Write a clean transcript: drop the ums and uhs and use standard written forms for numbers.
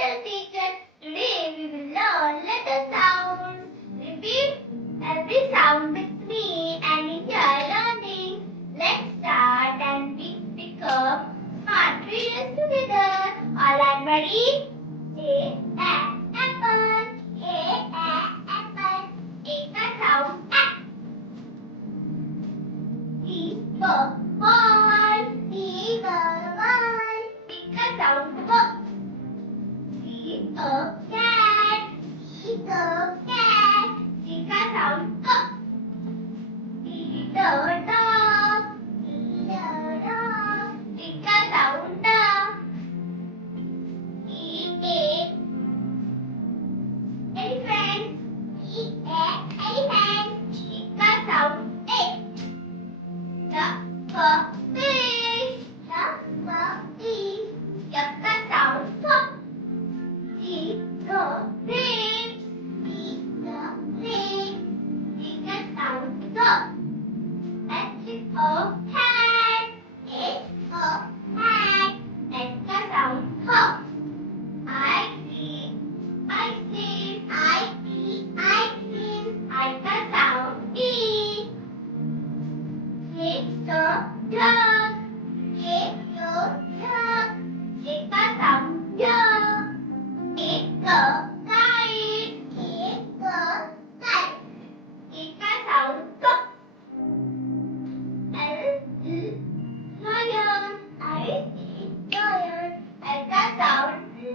little teacher. Today we will learn letter sounds. Repeat every sound with me and enjoy learning. Let's start and we become smart readers together. All are ready? Apple. Apple. A का sound A. B for ball. B for ball. B का sound B. C a cat. C a cat. C का sound C. D the dog. D the dog. D का sound D. E a elephant. E a elephant. E का sound A. The for fish. The for fish. F का sound F. G the rain. G the rain. G का sound G. H a hat. H a hat. H का sound H. I see. I see. I see. I see. I का sound E. J the duck. J the duck. J का sound J. K the kite. K the kite. K का sound K. L lion. I lion. L का sound L.